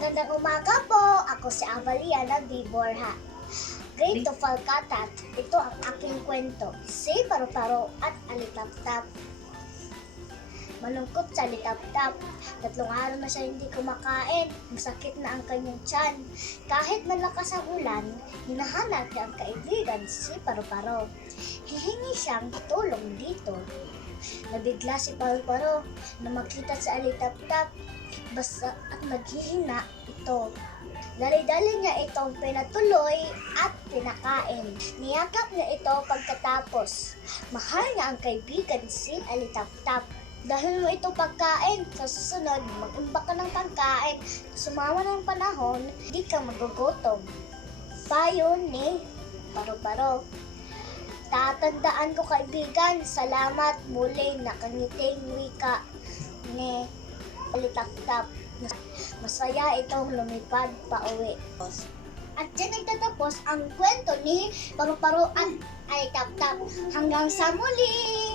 Magandang umaga po. Ako si Avaliana D. Borja. Grade to Falcatat. Ito ang aking kwento. Si Paru-Paro at Alitap-Tap. Malungkot sa Alitap-Tap. 3 araw na siya hindi kumakain. Masakit na ang kanyang tiyan. Kahit malakas ang ulan, hinahanap niya ang kaibigan si Paru-Paro. Hihingi siyang tulong dito. Nabigla si Paru-Paro na makita sa Alitap-Tap. Basta at naghihina ito. Dali-dali niya itong pinatuloy at pinakain. Niyakap niya ito pagkatapos. Mahal niya ang kaibigan si Alitap-Tap. Dahil mo ito pagkain, sa susunod, mag-imbak ka ng pagkain. Sumama ng panahon, di ka magugutom. Payo ni Paru-Paro. Tatandaan ko kaibigan, salamat muli nakangiting wika ni Alitap-Tap. Masaya itong lumipad pa uwi. At dyan nagtatapos ang kwento ni Paru-Paro at Alitap-Tap. Hanggang sa muli!